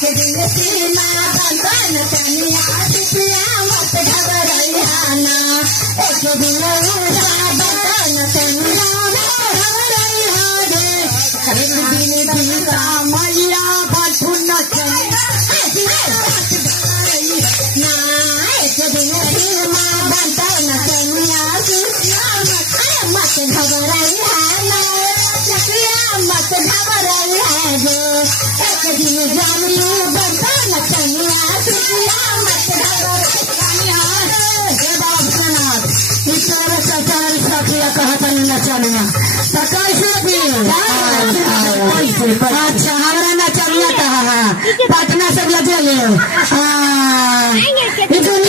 एक दिन सीमा बंधन तनिया बिटिया मत घबराइहाना एक दिन उषा बंधन तनिया मत घबराइहाने एक दिन भीका मैया बठुन तनिया ना एक दिन सीमा बंधन तनिया बिटिया मत घबराइहाना मत घबराइहाने एक दिन जामियो बंधन तनिया बिटिया मत घबराइहाने हे बाबूनाथ ईश्वर सचार सखिया कहतन नचनिया सकाइसे भी अच्छा हमरा नचनिया कहा पटना से लजे